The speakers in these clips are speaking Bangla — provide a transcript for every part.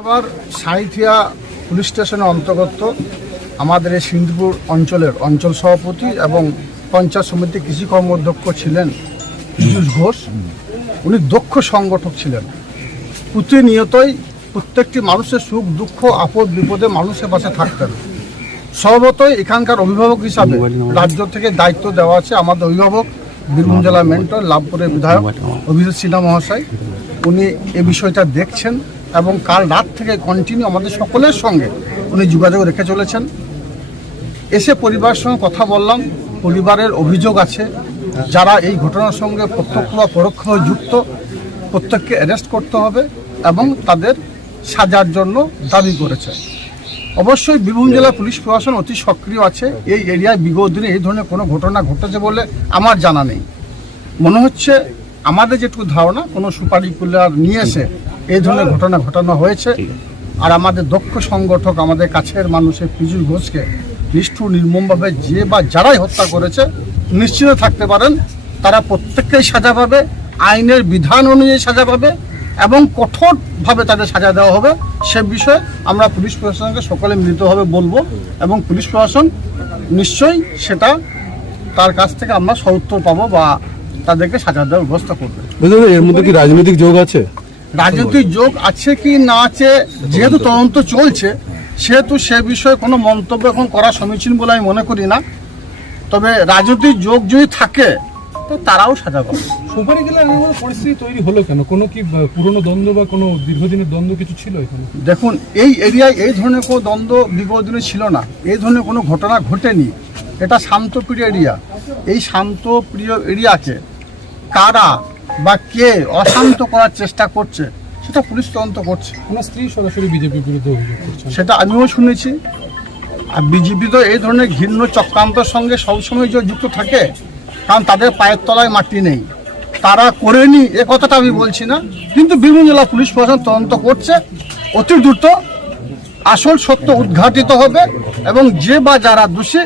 আবার সাঁইথিয়া পুলিশ স্টেশনের অন্তর্গত আমাদের এই সিন্ধুপুর অঞ্চলের অঞ্চল সভাপতি এবং পঞ্চায়েত সমিতি কৃষি কর্মাধ্যক্ষ ছিলেন পীযূষ ঘোষ। উনি দক্ষ সংগঠক ছিলেন। প্রতিনিয়তই প্রত্যেকটি মানুষের সুখ, দুঃখ, আপদ, বিপদে মানুষের পাশে থাকতেন। স্বভাবতই এখানকার অভিভাবক হিসাবে রাজ্য থেকে দায়িত্ব দেওয়া আছে আমাদের অভিভাবক, বীরভূম জেলা মেন্টর, লাভপুরের বিধায়ক অভিজিৎ সিনহা মহাশয়। উনি এ বিষয়টা দেখছেন। এবং কাল রাত থেকে কন্টিনিউ আমাদের সকলের সঙ্গে উনি যোগাযোগ রেখে চলেছেন। এসে পরিবারের সঙ্গে কথা বললাম, পরিবারের অভিযোগ আছে, যারা এই ঘটনার সঙ্গে প্রত্যক্ষ বা পরোক্ষভাবে যুক্ত, প্রত্যেককে অ্যারেস্ট করতে হবে এবং তাদের সাজার জন্য দাবি করেছে। অবশ্যই বীরভূম জেলা পুলিশ প্রশাসন অতি সক্রিয় আছে, এই এরিয়ায় বিগত দিনে এই ধরনের কোনো ঘটনা ঘটেছে বলে আমার জানা নেই। মনে হচ্ছে আমাদের যেটুকু ধারণা, কোনো সুপারি কুলার নিয়ে এসে এই ধরনের ঘটনা ঘটানো হয়েছে। আর আমাদের দক্ষ সংগঠক আমাদের কাছের মানুষের পিজুল ঘোষকে নিষ্ঠুর নির্মমভাবে যে বা যারাই হত্যা করেছে নিশ্চিত থাকতে পারেন। তারা প্রত্যেককেই সাজা পাবে আইনের বিধান অনুযায়ী সাজা পাবে এবং কঠোরভাবে তাদের সাজা দেওয়া হবে। সে বিষয়ে আমরা পুলিশ প্রশাসনকে সকলে মিলিতভাবে বলব এবং পুলিশ প্রশাসন নিশ্চয়ই সেটা তার কাছ থেকে আমরা সউত্তর পাবো বা তাদেরকে সাজা দেওয়ার ব্যবস্থা করবে। এর মধ্যে কি রাজনৈতিক যোগ আছে? রাজনৈতিক যোগ আছে কি না আছে যেহেতু তদন্ত চলছে সেহেতু সে বিষয়ে কোনো মন্তব্য এখন করা সমীচীন বলে আমি মনে করি না। তবে রাজনৈতিক যোগ যদি থাকে তো তারাও সাজা পাবে। সুপারি গেলে এমন পরিস্থিতি তৈরি হলো কেন? কোনো কি পুরনো দ্বন্দ্ব বা কোনো দীর্ঘদিনের দ্বন্দ্ব কিছু ছিল এখানে? দেখুন এই এরিয়ায় এই ধরনের কোনো দ্বন্দ্ব বিগত দিনে ছিল না। এই ধরনের কোনো ঘটনা ঘটেনি। এটা শান্তপ্রিয় এরিয়া। এই শান্তপ্রিয় এরিয়াকে কারা বা কে অশান্ত করার চেষ্টা করছে সেটা পুলিশ তদন্ত করছে। আমার স্ত্রী সরাসরি বিজেপির বিরুদ্ধে অভিযোগ করছেন? সেটা আমিও শুনেছি। আর বিজেপি তো এই ধরনের ঘৃণ্য চক্রান্তর সঙ্গে সবসময় যে যুক্ত থাকে কারণ তাদের পায়ের তলায় মাটি নেই। তারা করেনি এ কথাটা আমি বলছি না। কিন্তু বীরভূম জেলা পুলিশ প্রশাসন তদন্ত করছে অতি দ্রুত। আসল সত্য উদ্ঘাটিত হবে এবং যে বা যারা দোষী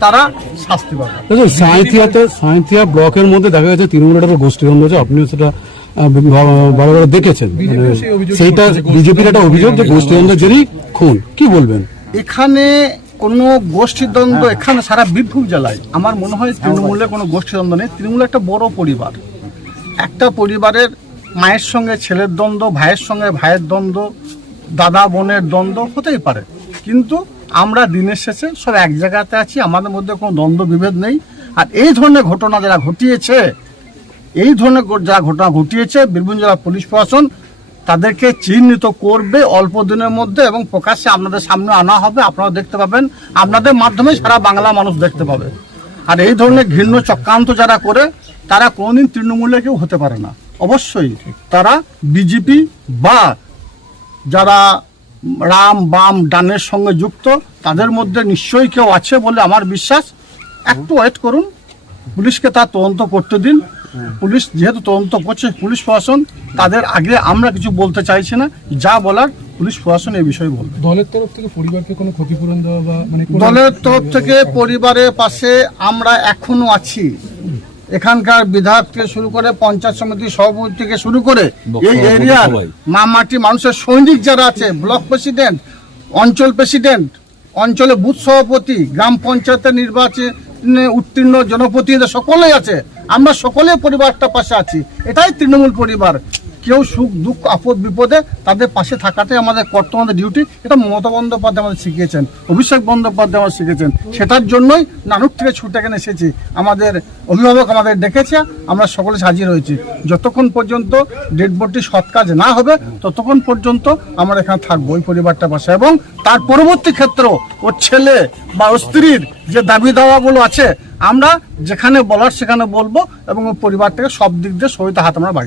তারা শাস্তি পাবে। সাঁইথিয়াতে সাঁইথিয়া ব্লকের মধ্যে দেখা যাচ্ছে তৃণমূলের একটা গোষ্ঠীদ্বন্দ্ব আছে আপনিও সেটা আহ, বা- বারে বারে দেখেছেন। মানে সেইটা বিজেপির একটা অভিযোগ যে গোষ্ঠীদ্বন্দ্বের জেরেই খুন। কি বলবেন? এখানে কোনো গোষ্ঠীদ্বন্দ্ব এখানে সারা বীরভূম জেলায়। আমার মনে হয় তৃণমূলের কোনো গোষ্ঠীদ্বন্দ্ব নেই। তৃণমূল একটা বড় পরিবার। একটা পরিবারের মায়ের সঙ্গে ছেলের দ্বন্দ্ব ভাইয়ের সঙ্গে ভাইয়ের দ্বন্দ্ব দাদা বোনের দ্বন্দ্ব হতেই পারে। কিন্তু আমরা দিনের শেষে সব এক জায়গাতে আছি, আমাদের মধ্যে কোনো দ্বন্দ্ব বিভেদ নেই। আর এই ধরনের ঘটনা যারা ঘটিয়েছে, এই ধরনের ঘ- যা ঘটনা ঘটিয়েছে, বীরভূম জেলা পুলিশ প্রশাসন তাদেরকে চিহ্নিত করবে অল্প দিনের মধ্যে এবং প্রকাশ্যে আপনাদের সামনে আনা হবে। আপনারা দেখতে পাবেন, আপনাদের মাধ্যমে সারা বাংলা মানুষ দেখতে পাবে। আর এই ধরনের ঘৃণ্য চক্রান্ত যারা করে, তারা কোনোদিন তৃণমূলে কেউ হতে পারে না। অবশ্যই তারা বিজেপি বা যারা রাম বাম ডানের সঙ্গে যুক্ত তাদের মধ্যে নিশ্চয়ই কেউ আছে বলে আমার বিশ্বাস। একটু ওয়েট করুন। পুলিশকে তার তদন্ত করতে দিন। পুলিশ যেহেতু তদন্ত করছে পুলিশ প্রশাসন তাদের আগে আমরা কিছু বলতে চাইছি না। যা বলার পুলিশ প্রশাসন এই বিষয়ে বলবে। দলের তরফ থেকে পরিবারকে কোনো ক্ষতিপূরণ দেওয়া বা মানে দলের তরফ থেকে পরিবারের পাশে আমরা এখনও আছি। এখানকার বিধায়ক থেকে শুরু করে পঞ্চায়েত সমিতি সভাপতি থেকে শুরু করে এই এরিয়ার মামাটি মানুষের সৈনিক যারা আছে ব্লক প্রেসিডেন্ট অঞ্চল প্রেসিডেন্ট অঞ্চলে বুথ সভাপতি গ্রাম পঞ্চায়েতের নির্বাচনে উত্তীর্ণ জনপ্রতিনিধি সকলেই আছে। আমরা সকলে পরিবারটা পাশে আছি। এটাই তৃণমূল পরিবার। কেউ সুখ, দুঃখ, আপদ, বিপদে তাদের পাশে থাকাটাই আমাদের কর্তব্য আমাদের ডিউটি এটা মমতা বন্দ্যোপাধ্যায় আমাদের শিখিয়েছেন, অভিষেক বন্দ্যোপাধ্যায় আমাদের শিখেছেন সেটার জন্যই নানুক থেকে ছুটে এখানে এসেছি। আমাদের অভিভাবক আমাদের ডেকেছে, আমরা সকলে হাজির হয়েছি। যতক্ষণ পর্যন্ত ডেড বডি সৎ কাজ না হবে, ততক্ষণ পর্যন্ত আমরা এখানে থাকব ওই পরিবারটা পাশে এবং তার পরবর্তী ক্ষেত্র ওর ছেলে বা ওর স্ত্রীর যে দাবি দাওয়াগুলো আছে, আমরা যেখানে বলার সেখানে বলব এবং ওই পরিবারটাকে সব দিক দিয়ে সহিত হাত আমরা বাড়িয়ে